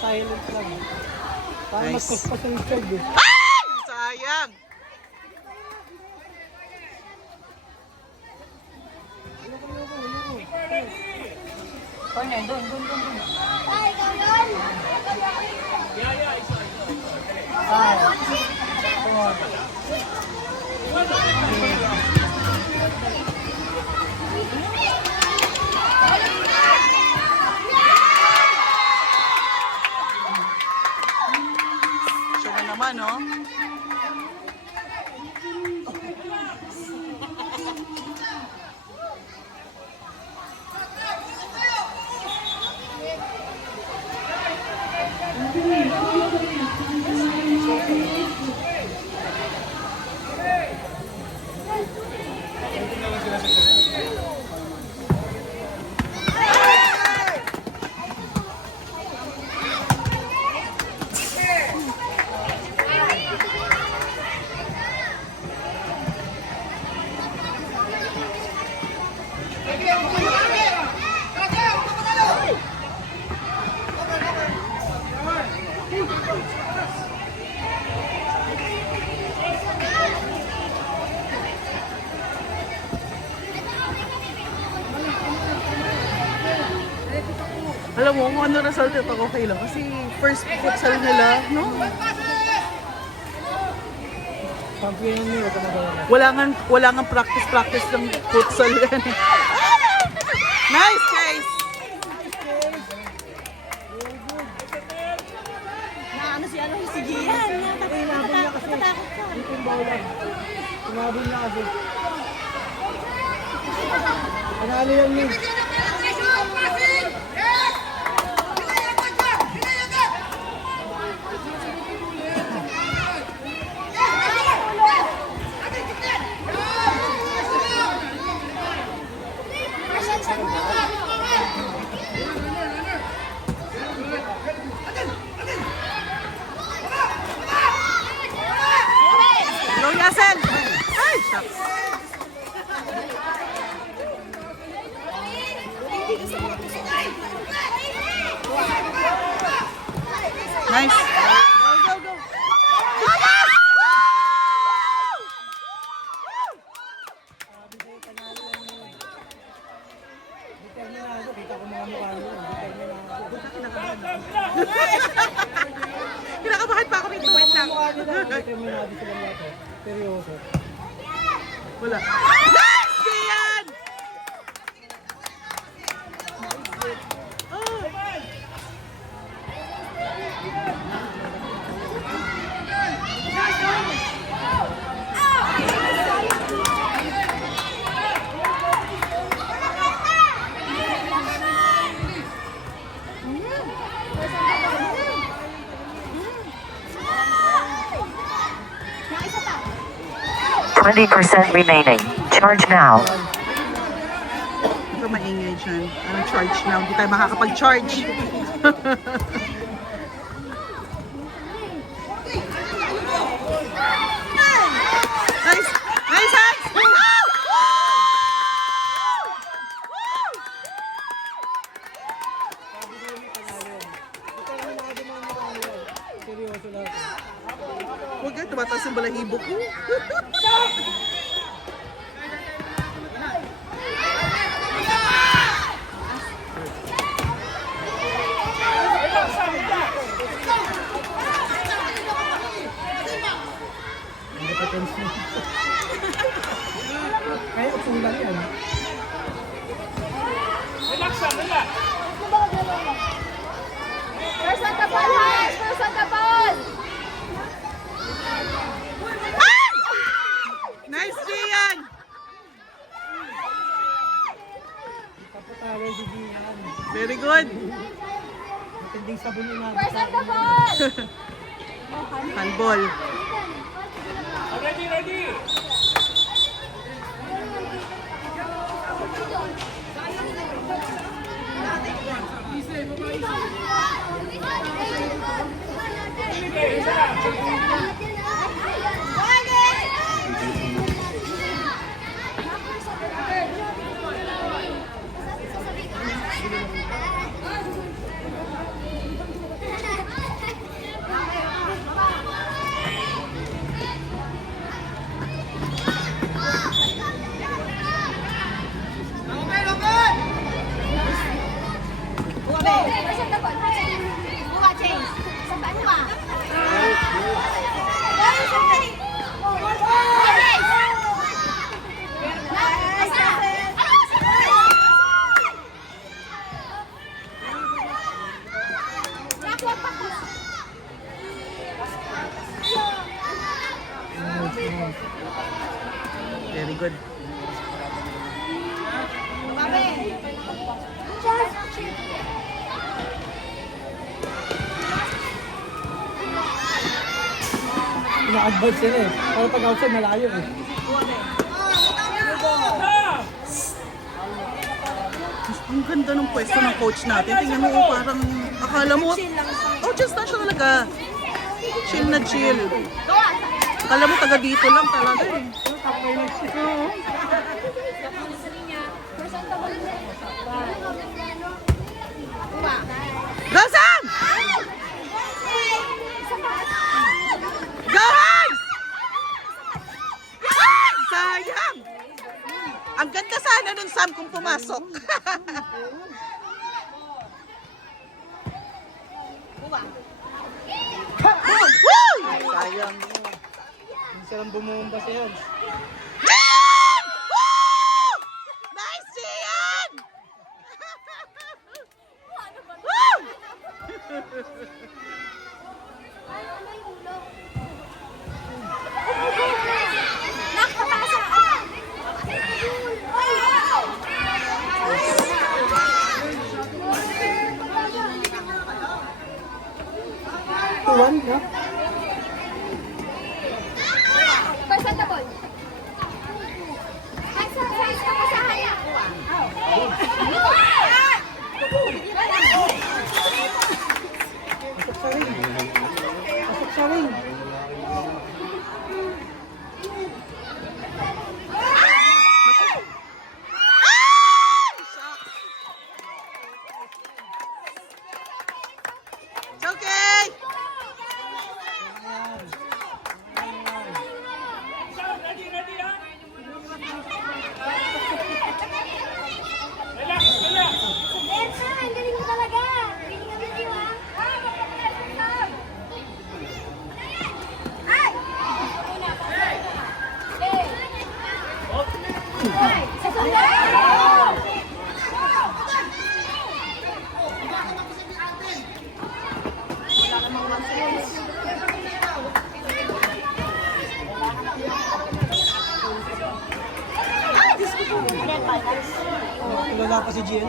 Silent lang. Para Nice. mas pa sa Richard eh. Ay! Sayang! Corner, doon. Ay, ikaw yun! Siya na naman, oh. Alam mo, kung ano result ito, okay lang. Kasi first futsal nila, no? Champion niyo, ito magawa. Wala nga practice ng futsal yan. Nice, guys! Ano si Gian? Natatakot ka. Dito yung bawal lang. Sumabon niya kasi. Panalo yan niya. Go, Yasen! Ay, shucks. Nice. Go, go, go. Determinado. Kita ko mga mukha niyo. Determinado. Kinakabahan pa ako rito. Wait lang. Mukha nila. Determinado sila lahat. Seryoso. Wala. Nice! Gian! Oh. Yung 20% remaining. Charge now. Ito maingay dyan. Anong charge now? Hindi tayo makakapag-charge. Nice! Nice, Hans! Oh! Determinado mga mukha nila. Seryoso lahat. Huwag ka, tumataas yung balahibo ko. Kaya usulan yan. First on the ball, Hans! First on the ball! Nice, Gian! Kapatawal si Gian. Very good. Matinding sabunin natin. First on the ball! Handball. good. Ina-advance sila eh. Pero pag outside, malayo eh. Ang ganda ng pwesto ng coach natin. Tingnan mo, parang akala mo, oh, just na siya talaga. Chill na chill. Akala mo, taga dito lang talaga eh. Oo. Go, Sam! Go, Hars! Ay, sayang! Ang ganda sana nun, Sam, kung pumasok. Woo! Sayang. Hindi silang bumumba sa yan. Gian! Woo! Nice, Gian! Woo! Tuwan, no? First on the ball. Size ka pa sa haya. Pasok sa ring. Pasok sa ring. It's okay! Ersa, ang galing mo talaga. Galing ka video, ha? Ay! Ay! Sa sunod! Wala pa si Gian.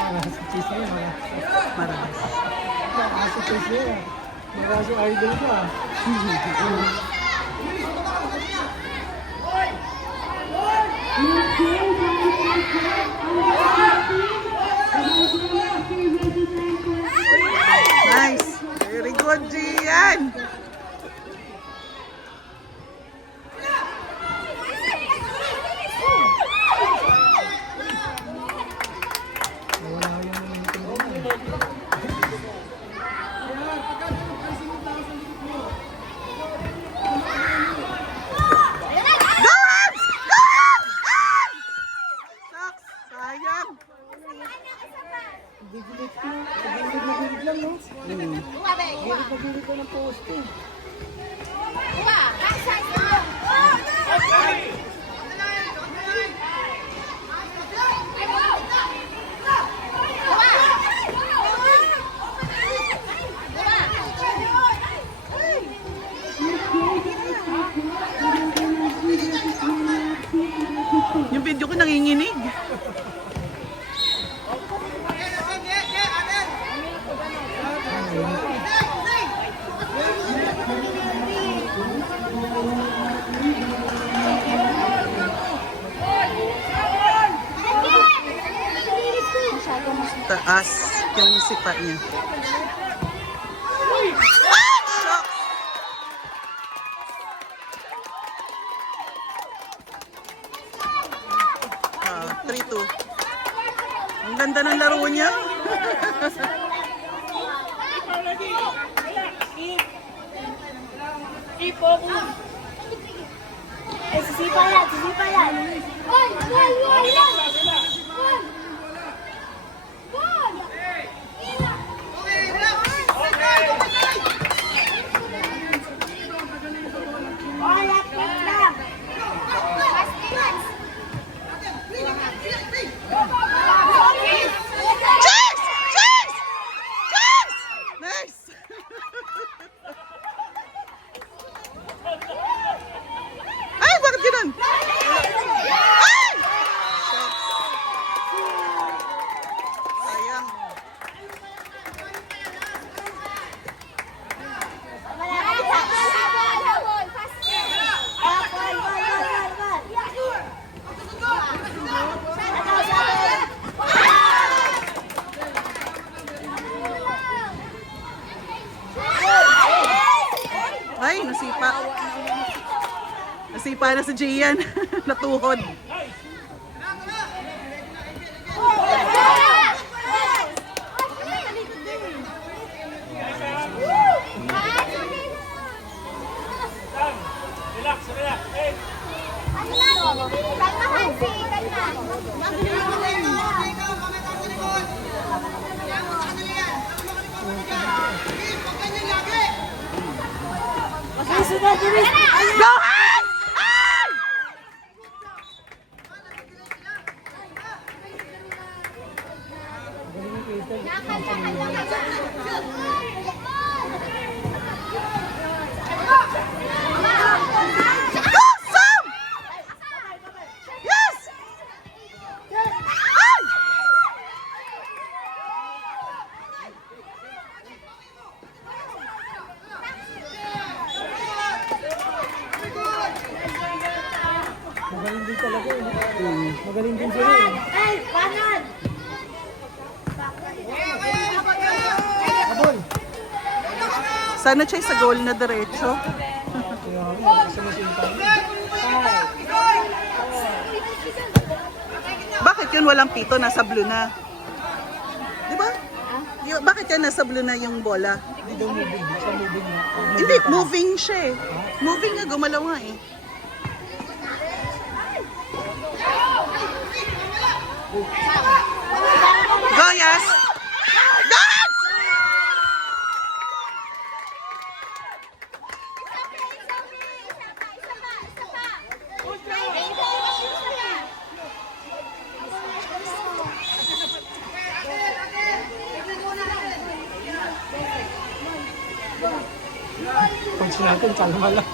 Marasa si Cheese niya. Maraming. Marasa si Cheese niya. Marasa si idol ka. Nice! Very good, Gian! Wala yung momentum doon. Go, Hams! Go, Hams! Ay! Shucks! Sayang! Gigilid ko. Gigilid lang, no? Gilid na gilid ko ng poste. Yung video ko nanginginig. Taas yung sipa niya. Ah! Shucks! 3-2. Ang ganda ng laro niya. Sisipa yan, sisipa yan. Gol, gol, gol, gol. Gol. Oh, lapit lang. Cheers! Cheers! Cheers! Nice! Ay, bakit ganun? Ay! Shucks. Sayang. Ay, nasipa. Nasipa na si Gian. Natuhod. Go ahead! Ay! Go, Sam! Yes! Ay! Magaling din talaga eh. Magaling din sila eh. Ay, panon! Abol! Sana siya sa goal na diretso. Kaya kasi masinta. Bakit yun walang pito? Nasa blue na. Di ba? Bakit yan nasa blue na yung bola? Hindi daw moving. Siya moving na. Hindi, moving siya eh. Moving nga, gumalaw nga eh. Go, yes! Yes! Coach natin, kalma lang.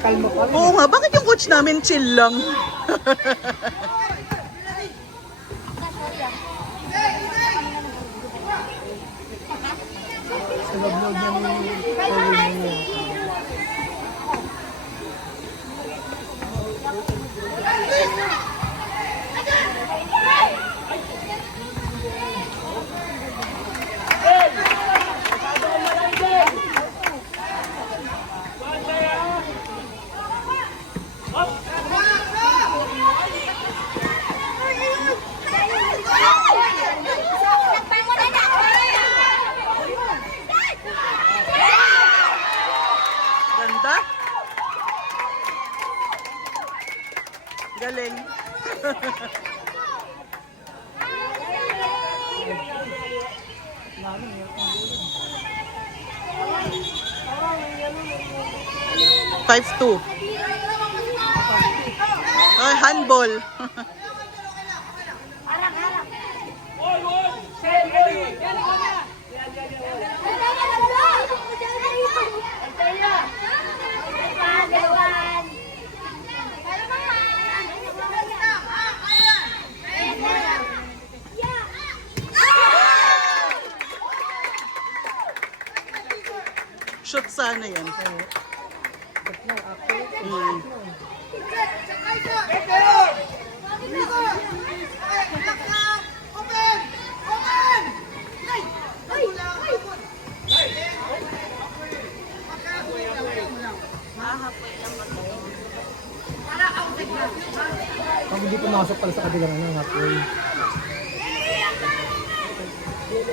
Kalma pa rin. Oo nga, bakit yung coach namin chill lang? Sa loob niya ni... Ganda. Galing. Five two. Ay, handball. Shoot sana yan. Mm. Pag hindi pumasok pala sa kabilang halfway. Nice!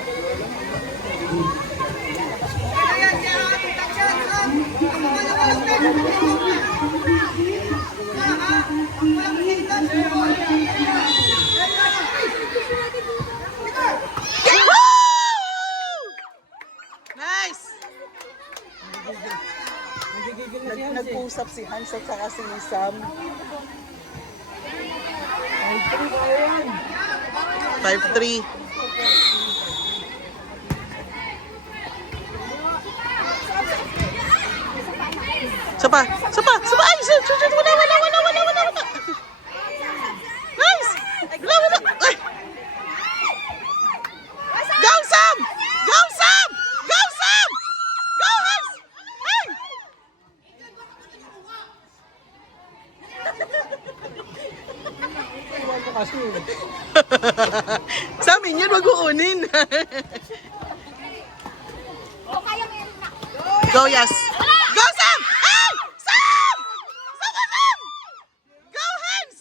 Nag-usap si Hans at saka si Sam. 5-3. Sapa! Ay! Wala! Nice! Wala! Ay! Go, Sam! Go, Sam! Go, Sam! Go, Hans! Ay! Sa amin yun, wag uunin. Go, yes. Go, Sam! Ay! Sam! Sam! Go, Hans!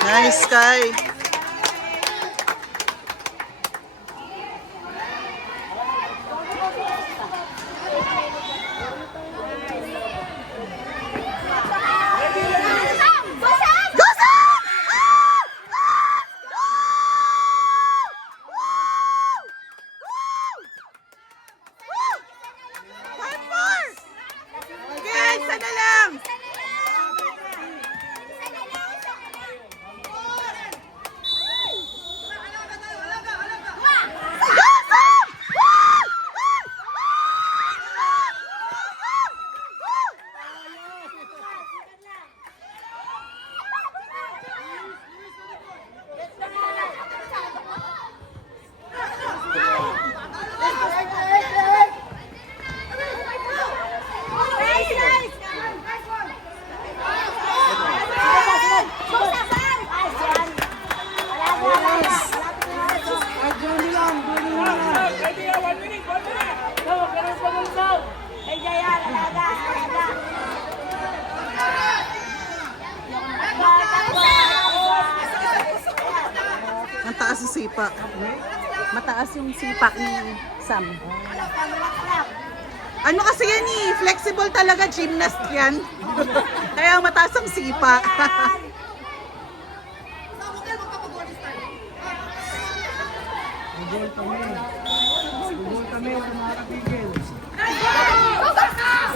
Nice, Sky. Mataas yung sipa. Mataas yung sipa ni Sam. Ano kasi yan eh, flexible talaga, gymnast yan. Kaya mataas ang sipa.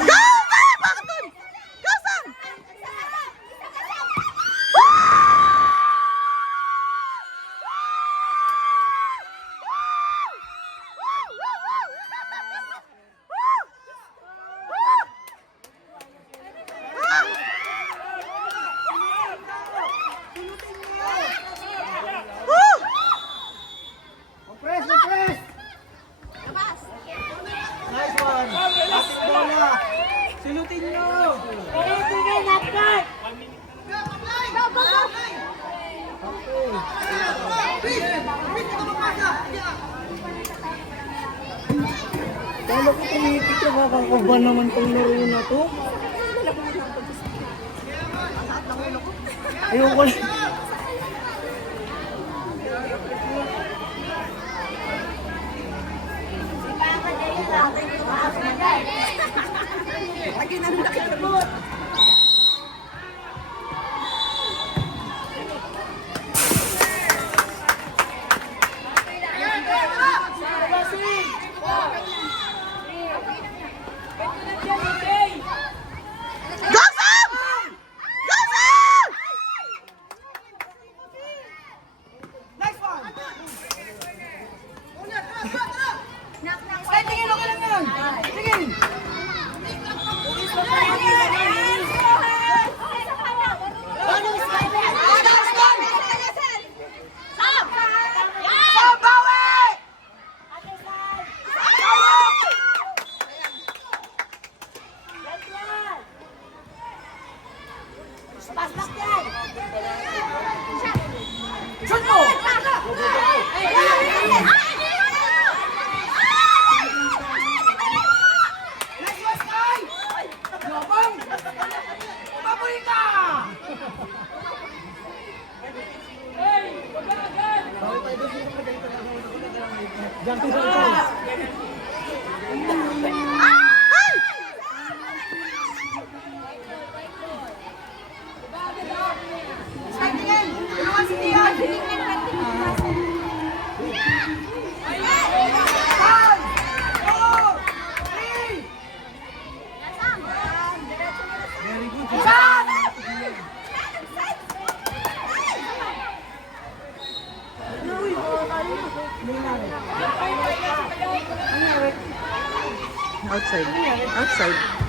Go! Bakit dun? Go, Sam! Silutin nyo! Kala ko tumitik ka, kakakaba naman tong laro na to. Ayoko lang. Lagi na nakikabot. Go, Sam! Go, Sam! Nice one! Ay, tingin ako lang yan! Tingin! Outside. Outside.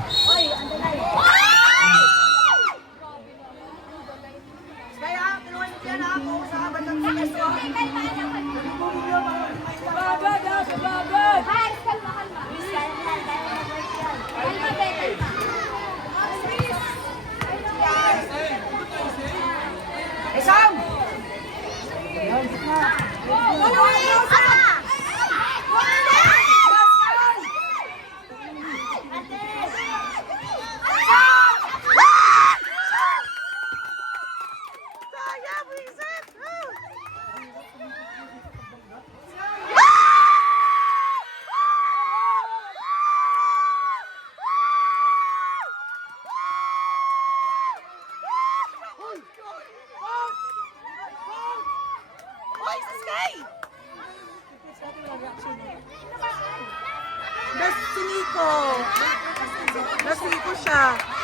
Nasiko siya.